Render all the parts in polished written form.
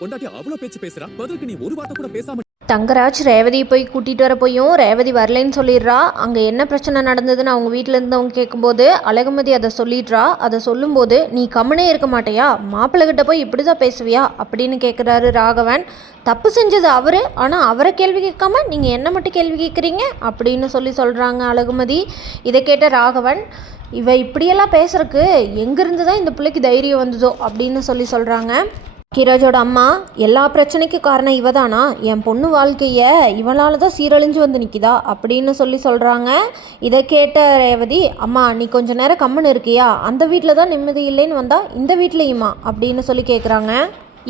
பொண்டாட்டி அவ்வளவு பேச்சு பேசுறா, பதிலுக்கு நீ ஒரு வார்த்தை கூட பேசாம. தங்கராஜ் ரேவதியை போய் கூட்டிகிட்டு வர போயும் ரேவதி வரலைன்னு சொல்லிடுறா. அங்கே என்ன பிரச்சனை நடந்ததுன்னு அவங்க வீட்டில் இருந்தவங்க கேட்கும்போது அழகுமதி அதை சொல்லிடுறா. அதை சொல்லும்போது நீ கம்முனே இருக்க மாட்டேயா, மாப்பிள்ளைகிட்ட போய் இப்படி தான் பேசுவியா அப்படின்னு கேட்குறாரு ராகவன். தப்பு செஞ்சது அவர், ஆனால் அவரை கேள்வி கேட்காம நீங்கள் என்ன மட்டும் கேள்வி கேட்குறீங்க அப்படின்னு சொல்கிறாங்க அழகுமதி. இதை கேட்ட ராகவன், இவ இப்படியெல்லாம் பேசுறதுக்கு எங்கேருந்து தான் இந்த பிள்ளைக்கு தைரியம் வந்ததோ அப்படின்னு சொல்கிறாங்க. பாக்கியராஜோட அம்மா, எல்லா பிரச்சனைக்கும் காரணம் இவ தானா, என் பொண்ணு வாழ்க்கையை இவளால் தான் சீரழிஞ்சு வந்து நிற்கிதா அப்படின்னு சொல்கிறாங்க. இதை கேட்ட ரேவதி, அம்மா நீ கொஞ்ச நேரம் கம்முன்னு இருக்கியா, அந்த வீட்டில் தான் நிம்மதி இல்லைன்னு வந்தால் இந்த வீட்லேயுமா அப்படின்னு கேட்குறாங்க.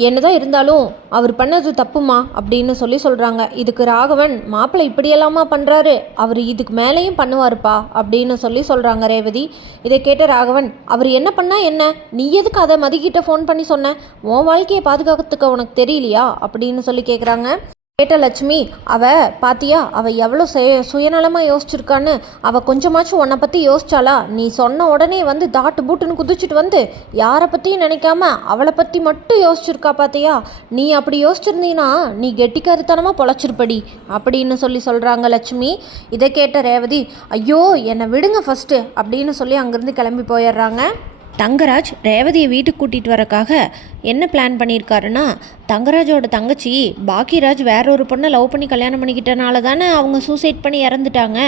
என்னதான் இருந்தாலும் அவர் பண்ணது தப்புமா அப்படின்னு சொல்கிறாங்க. இதுக்கு ராகவன், மாப்பிள்ளை இப்படியெல்லாமா பண்ணுறாரு, அவர் இதுக்கு மேலேயும் பண்ணுவாருப்பா அப்படின்னு சொல்கிறாங்க ரேவதி. இதை கேட்ட ராகவன், அவர் என்ன பண்ணால் என்ன, நீ எதுக்கு அதை மதிக்கிட்ட ஃபோன் பண்ணி சொன்ன, உன் வாழ்க்கையை பாதுகாக்கிறதுக்கு உனக்கு தெரியலையா அப்படின்னு கேட்குறாங்க. கேட்ட லட்சுமி, பாத்தியா அவள் எவ்வளோ சுயநலமாக யோசிச்சிருக்கான்னு, அவள் கொஞ்சமாச்சும் உன்னை பற்றி யோசிச்சாளா, நீ சொன்ன உடனே வந்து தாட்டு பூட்டுன்னு குதிச்சுட்டு வந்து யாரை பற்றியும் நினைக்காம அவளை பற்றி மட்டும் யோசிச்சிருக்கா பாத்தியா, நீ அப்படி யோசிச்சிருந்தீன்னா நீ கெட்டிக்காரித்தனமாக பொழைச்சிருப்படி அப்படின்னு சொல்கிறாங்க லட்சுமி. இதை கேட்ட ரேவதி, ஐயோ என்னை விடுங்க ஃபஸ்ட்டு அப்படின்னு அங்கேருந்து கிளம்பி போயிடுறாங்க. தங்கராஜ் ரேவதியை வீட்டுக்கு கூட்டிகிட்டு வரக்காக என்ன பிளான் பண்ணியிருக்காருன்னா, தங்கராஜோட தங்கச்சி பாக்கியராஜ் வேற ஒரு பொண்ணை லவ் பண்ணி கல்யாணம் பண்ணிக்கிட்டனால தானே அவங்க சூசைட் பண்ணி இறந்துட்டாங்க.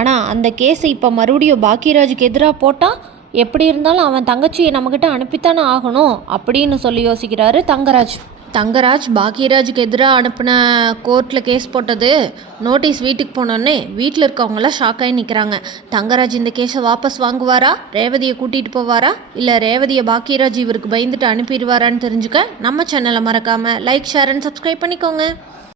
ஆனால் அந்த கேஸை இப்போ மறுபடியும் பாக்கியராஜுக்கு எதிராக போட்டால் எப்படி இருந்தாலும் அவன் தங்கச்சியை நம்மக்கிட்ட அனுப்பித்தானே ஆகணும் அப்படின்னு யோசிக்கிறாரு தங்கராஜ் பாக்கியராஜுக்கு எதிராக அனுப்பின கோர்ட்டில் கேஸ் போட்டது நோட்டீஸ் வீட்டுக்கு போனோடனே வீட்டில் இருக்கவங்களாம் ஷாக்காகி நிற்கிறாங்க. தங்கராஜ் இந்த கேஸை வாபஸ் வாங்குவாரா, ரேவதியை கூட்டிகிட்டு போவாரா, இல்லை ரேவதியை பாக்கியராஜ் இவருக்கு பயந்துட்டு அனுப்பிடுவாரான்னு தெரிஞ்சுக்க நம்ம சேனலை மறக்காமல் லைக், ஷேர் அண்ட் சப்ஸ்கிரைப் பண்ணிக்கோங்க.